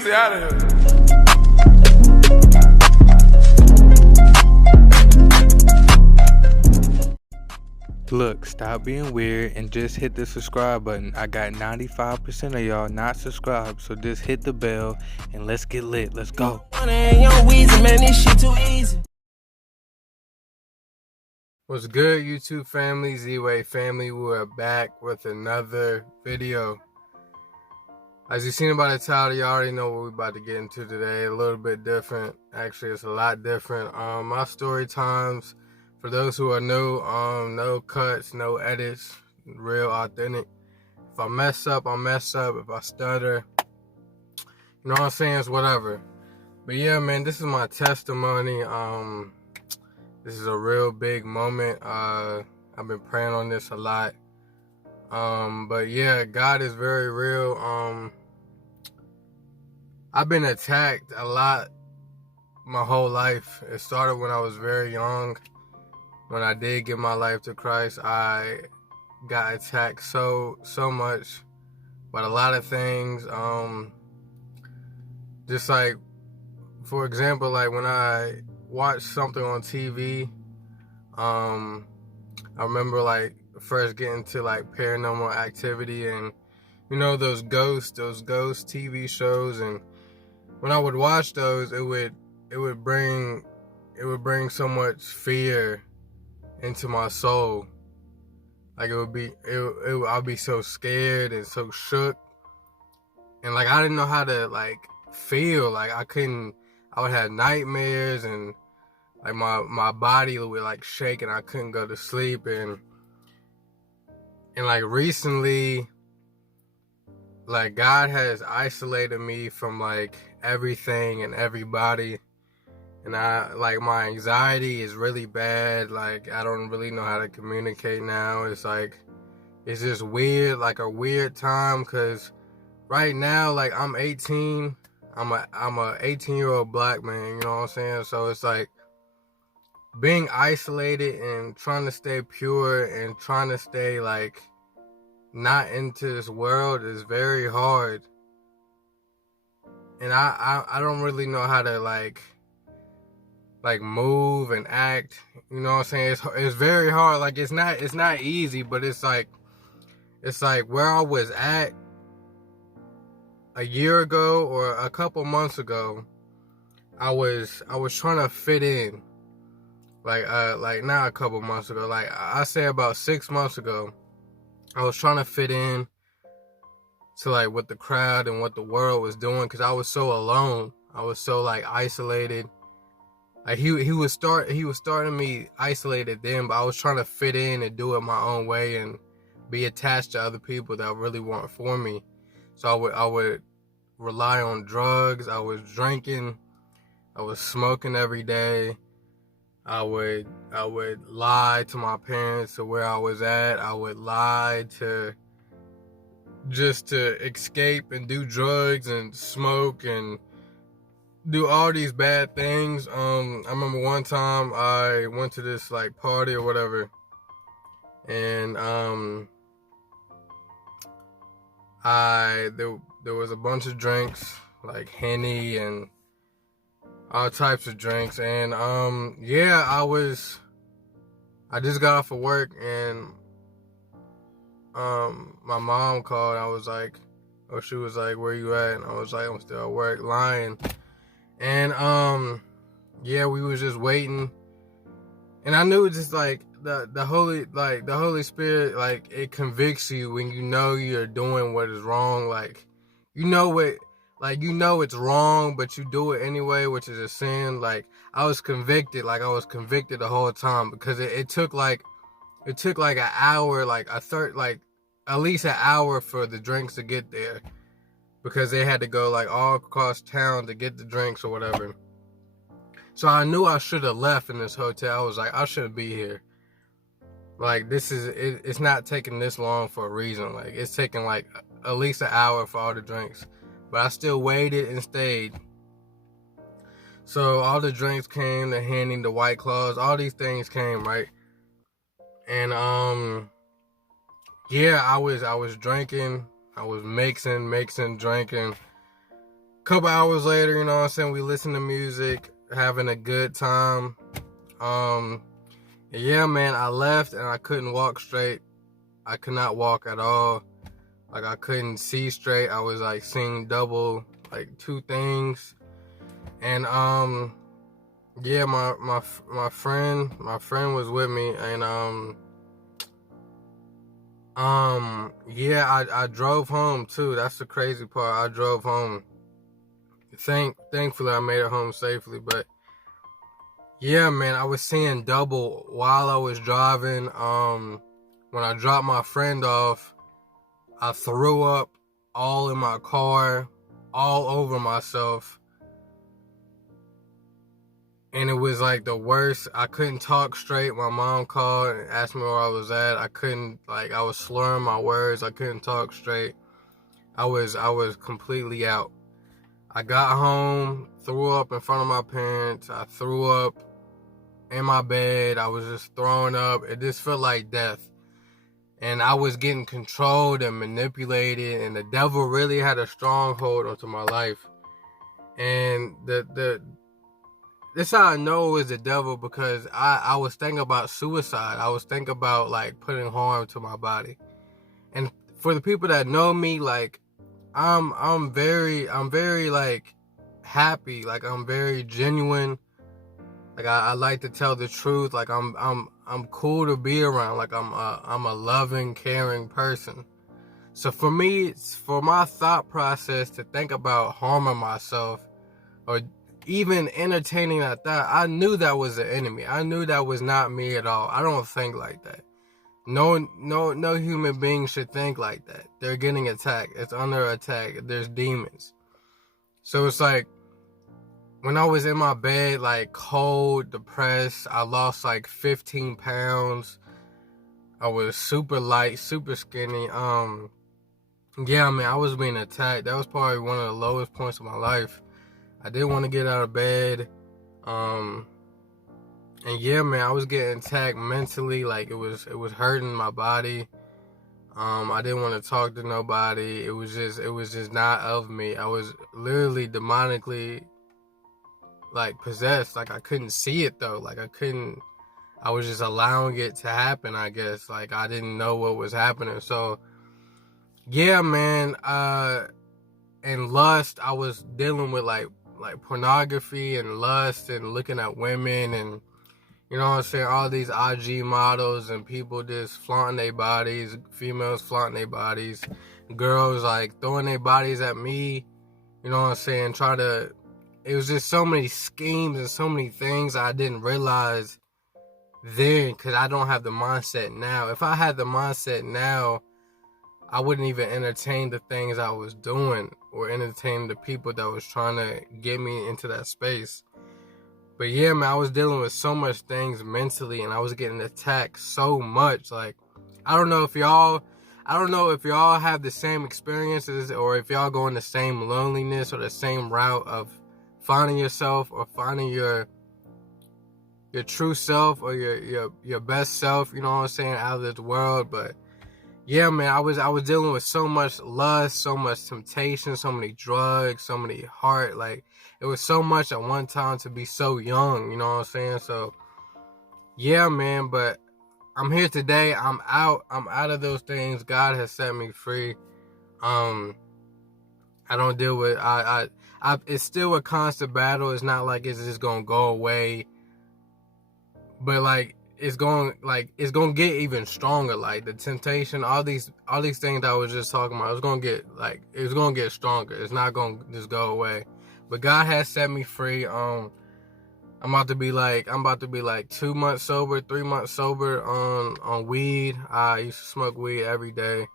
Easy out of here. Look, stop being weird and just hit the subscribe button. I got 95% of y'all not subscribed, so just hit the bell and let's get lit. Let's go. What's good, YouTube family, Zway family? We're back with another video. As you've seen by the title, you already know what we're about to get into today. A little bit different. Actually, it's a lot different. My story times, for those who are new, no cuts, no edits, real authentic. If I mess up, I mess up. If I stutter, you know what I'm saying, it's whatever. But yeah, man, this is my testimony. This is a real big moment. I've been praying on this a lot. But yeah, God is very real. I've been attacked a lot my whole life. It started when I was very young. When I did give my life to Christ, I got attacked so much. But a lot of things, just like, for example, like when I watched something on TV, I remember like first getting to like paranormal activity and, you know, those ghost TV shows, and when I would watch those, it would bring so much fear into my soul. Like I'd be so scared and so shook, and like I didn't know how to like feel. Like I would have nightmares, and like my body would like shake, and I couldn't go to sleep. And like recently, like God has isolated me from like everything and everybody. And my anxiety is really bad. Like I don't really know how to communicate now. It's like, it's just weird, like a weird time, cause right now, like I'm 18. I'm a 18-year-old black man, you know what I'm saying? So it's like being isolated and trying to stay pure and trying to stay like not into this world is very hard. And I don't really know how to like move and act, you know what I'm saying? It's very hard. Like it's not easy, but it's like where I was at a year ago or a couple months ago, I was trying to fit in. Like not a couple months ago, like I say about 6 months ago, I was trying to fit in to like what the crowd and what the world was doing, because I was so alone. I was so like isolated. Like he was starting me isolated then, but I was trying to fit in and do it my own way and be attached to other people that really weren't for me. So I would rely on drugs. I was drinking. I was smoking every day. I would lie to my parents to where I was at. I would lie just to escape and do drugs and smoke and do all these bad things. I remember one time I went to this like party or whatever, and there was a bunch of drinks, like Henny and all types of drinks, and yeah, I just got off of work, and my mom called. I was like, she was like, "Where you at?" And I was like, "I'm still at work," lying. And yeah, we was just waiting, and I knew just like the Holy Spirit, like it convicts you when you know you're doing what is wrong. Like you know it's wrong, but you do it anyway, which is a sin. Like I was convicted the whole time, because it took like an hour, at least an hour for the drinks to get there, because they had to go like all across town to get the drinks or whatever. So I knew I should have left in this hotel. I was like, I shouldn't be here. Like it's not taking this long for a reason. Like it's taking like at least an hour for all the drinks, but I still waited and stayed. So all the drinks came, the Henny, the White Claws, all these things came, right? And yeah, I was drinking, I was mixing, drinking. Couple hours later, you know what I'm saying, we listen to music, having a good time. Yeah, man, I left and I couldn't walk straight. I could not walk at all. Like, I couldn't see straight. I was like seeing double, like two things. And yeah, my friend was with me, and yeah, I drove home too. That's the crazy part. I drove home. Thankfully I made it home safely, but yeah, man, I was seeing double while I was driving. When I dropped my friend off, I threw up all in my car, all over myself. And it was like the worst. I couldn't talk straight. My mom called and asked me where I was at. I was slurring my words. I couldn't talk straight. I was completely out. I got home, threw up in front of my parents. I threw up in my bed. I was just throwing up. It just felt like death. And I was getting controlled and manipulated, and the devil really had a stronghold onto my life. And this how I know it was the devil, because I was thinking about suicide. I was thinking about like putting harm to my body. And for the people that know me, like I'm very like happy. Like, I'm very genuine. Like, I like to tell the truth. Like, I'm cool to be around. Like, I'm a loving, caring person. So for me, for my thought process to think about harming myself or even entertaining that thought, I knew that was the enemy. I knew that was not me at all. I don't think like that. No human being should think like that. They're getting attacked. It's under attack. There's demons. So it's like, when I was in my bed, like cold, depressed, I lost like 15 pounds. I was super light, super skinny. Yeah, man, I was being attacked. That was probably one of the lowest points of my life. I didn't want to get out of bed. And yeah, man, I was getting attacked mentally. Like, it was hurting my body. I didn't want to talk to nobody. It was just not of me. I was literally demonically like possessed. Like, I couldn't see it though. Like, I was just allowing it to happen, I guess. Like, I didn't know what was happening. So yeah, man, and lust, I was dealing with like pornography and lust and looking at women, and you know what I'm saying, all these IG models and people just flaunting their bodies, females flaunting their bodies, girls like throwing their bodies at me, you know what I'm saying, it was just so many schemes and so many things I didn't realize then, because I don't have the mindset now. If I had the mindset now, I wouldn't even entertain the things I was doing or entertain the people that was trying to get me into that space. But yeah, man, I was dealing with so much things mentally, and I was getting attacked so much. Like, I don't know if y'all have the same experiences, or if y'all go in the same loneliness or the same route of finding yourself or finding your true self or your best self, you know what I'm saying, out of this world. But yeah, man, I was dealing with so much lust, so much temptation, so many drugs, so many heart. Like, it was so much at one time to be so young, you know what I'm saying? So yeah, man, but I'm here today. I'm out of those things. God has set me free. I don't deal with it's still a constant battle. It's not like it's just gonna go away. But like, it's going to get even stronger. Like, the temptation, all these things I was just talking about, it's going to get stronger. It's not going to just go away. But God has set me free. I'm about to be like 2 months sober, 3 months sober on weed. I used to smoke weed every day.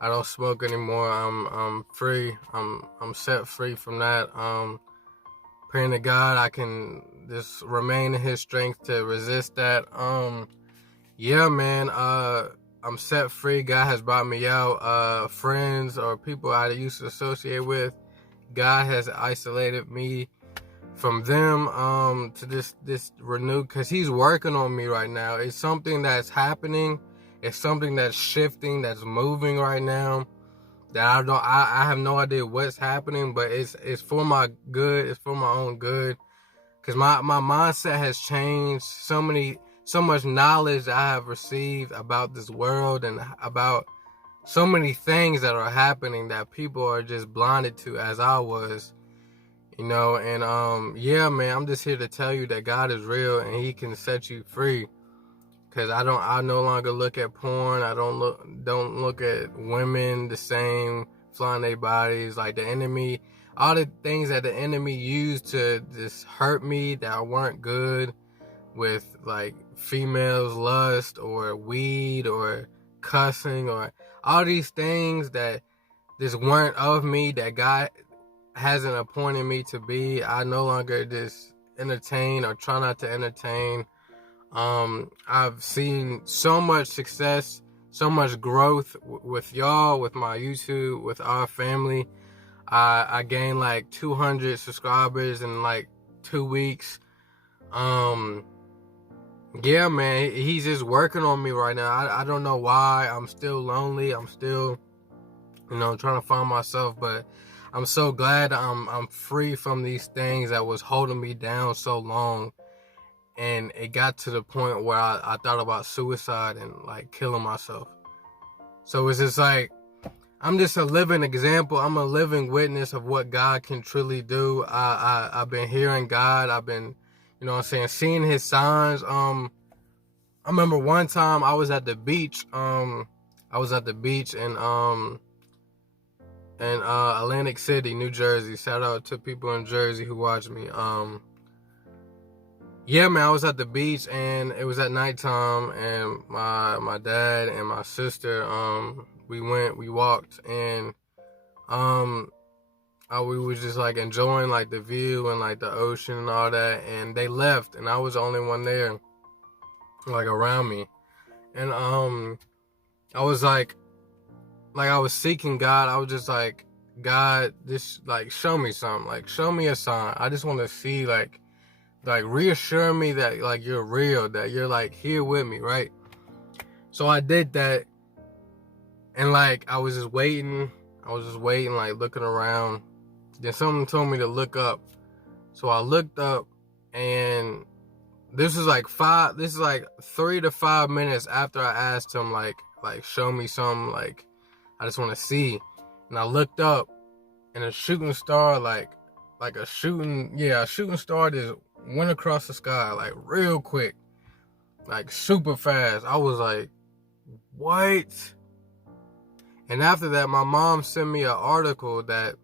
I don't smoke anymore. I'm free. I'm set free from that. Praying to God I can just remain in His strength to resist that. Yeah, man, I'm set free. God has brought me out. Friends or people I used to associate with, God has isolated me from them to this renewed, because He's working on me right now. It's something that's happening. It's something that's shifting, that's moving right now. that I have no idea what's happening, but it's for my good. It's for my own good. Cause my mindset has changed. So much knowledge that I have received about this world and about so many things that are happening that people are just blinded to, as I was, and yeah, man, I'm just here to tell you that God is real and he can set you free. Cause I no longer look at porn. I don't look at women the same, flaunting their bodies. Like the enemy, all the things that the enemy used to just hurt me that weren't good, with like females, lust, or weed, or cussing, or all these things that just weren't of me, that God hasn't appointed me to be. I no longer just entertain or try not to entertain. I've seen so much success, so much growth with y'all, with my YouTube, with our family. I gained like 200 subscribers in like 2 weeks. Yeah, man, he's just working on me right now. I don't know why. I'm still lonely. I'm still, trying to find myself, but I'm so glad I'm free from these things that was holding me down so long. And it got to the point where I thought about suicide and like killing myself. So it's just like, I'm just a living example. I'm a living witness of what God can truly do. I've been hearing God. I've been, seeing his signs. I remember one time I was at the beach. In Atlantic City, New Jersey. Shout out to people in Jersey who watch me. Yeah, man, I was at the beach and it was at nighttime, and my dad and my sister, we walked, and we was just like enjoying like the view and like the ocean and all that, and they left and I was the only one there, like around me. And I was like I was seeking God. I was just like, God, just like show me something, like show me a sign. I just want to see like reassure me that like you're real, that you're like here with me, right? So I did that, and like I was just waiting, like looking around. Then something told me to look up. So I looked up, and this is like 3 to 5 minutes after I asked him like show me something, like I just want to see. And I looked up, and a shooting star, a shooting star just went across the sky like real quick, like super fast. I was like, what? And after that, my mom sent me an article that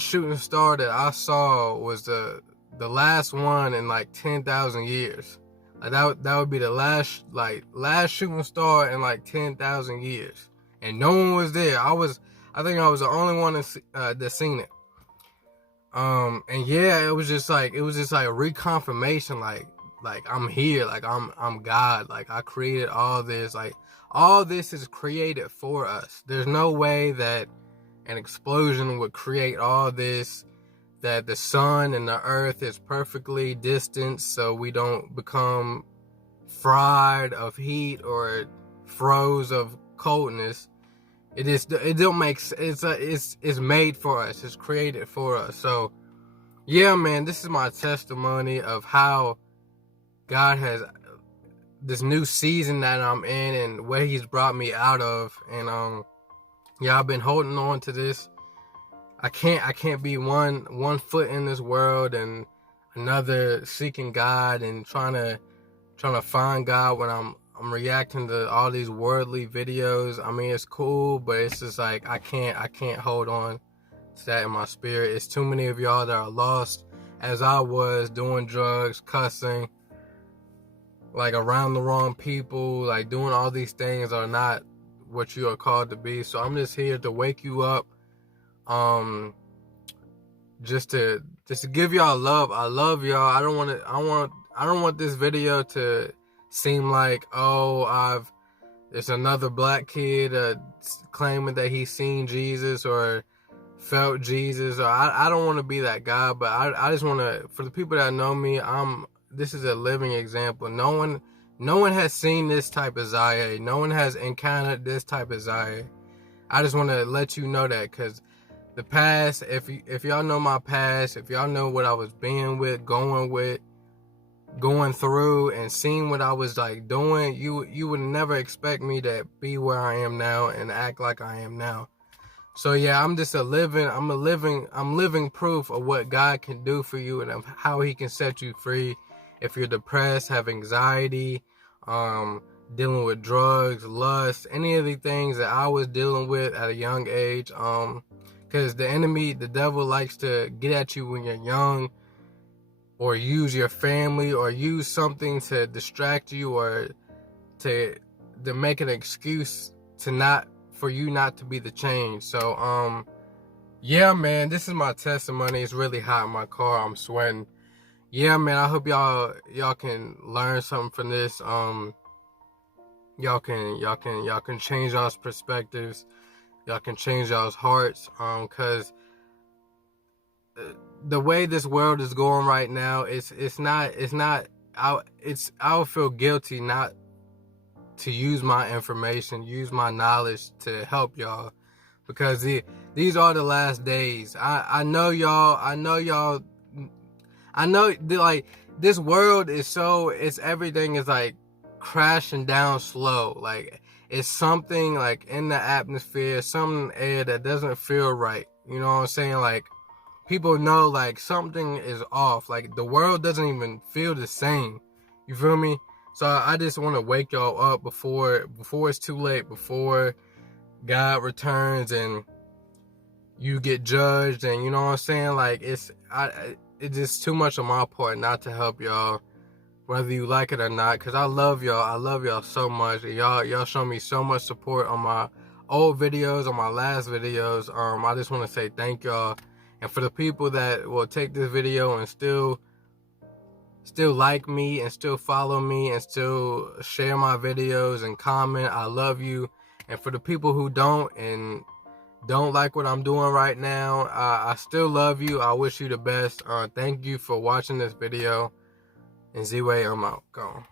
shooting star that I saw was the last one in like 10,000 years. Like that would be the last shooting star in like 10,000 years, and no one was there. I think I was the only one that seen it. And yeah, it was just like a reconfirmation, like I'm here, like I'm God, like I created all this, like all this is created for us. There's no way that an explosion would create all this, that the sun and the earth is perfectly distanced so we don't become fried of heat or froze of coldness. It's made for us. It's created for us. So yeah, man, this is my testimony of how God has this new season that I'm in and what he's brought me out of. And yeah, I've been holding on to this. I can't be one foot in this world and another seeking God and trying to find God when I'm reacting to all these worldly videos. I mean, it's cool, but it's just like I can't hold on to that in my spirit. It's too many of y'all that are lost, as I was, doing drugs, cussing, like around the wrong people, like doing all these things are not what you are called to be. So I'm just here to wake you up, just to give y'all love. I love y'all. I don't want this video to seem like, it's another black kid claiming that he's seen Jesus or felt Jesus, or I don't want to be that guy, but I just want to, for the people that know me, this is a living example. No one has seen this type of Zway. No one has encountered this type of Zway. I just want to let you know that, because the past, if y'all know my past, if y'all know what I was being with, going through, and seeing what I was like doing, you would never expect me to be where I am now and act like I am now. So yeah, I'm living proof of what God can do for you and of how he can set you free if you're depressed, have anxiety, dealing with drugs, lust, any of the things that I was dealing with at a young age. Because the enemy, the devil, likes to get at you when you're young, or use your family, or use something to distract you, or to make an excuse for you not to be the change. So yeah, man, this is my testimony. It's really hot in my car. I'm sweating. Yeah, man, I hope y'all can learn something from this. Y'all can change y'all's perspectives. Y'all can change y'all's hearts. Cause the way this world is going right now, I would feel guilty not to use my information, use my knowledge to help y'all, because these are the last days. I know like, this world is everything is like crashing down slow. Like, it's something like in the atmosphere, something in the air that doesn't feel right. You know what I'm saying? Like, people know like something is off. Like, the world doesn't even feel the same. You feel me? So I just want to wake y'all up before it's too late, before God returns and you get judged. And you know what I'm saying? Like, it's just too much on my part not to help y'all, whether you like it or not, because I love y'all. I love y'all so much. Y'all show me so much support on my old videos, on my last videos. I just want to say thank y'all. And for the people that will take this video and still like me and still follow me and still share my videos and comment, I love you. And for the people who don't like what I'm doing right now, I still love you. I wish you the best. Thank you for watching this video. And Zway, I'm out. Gone.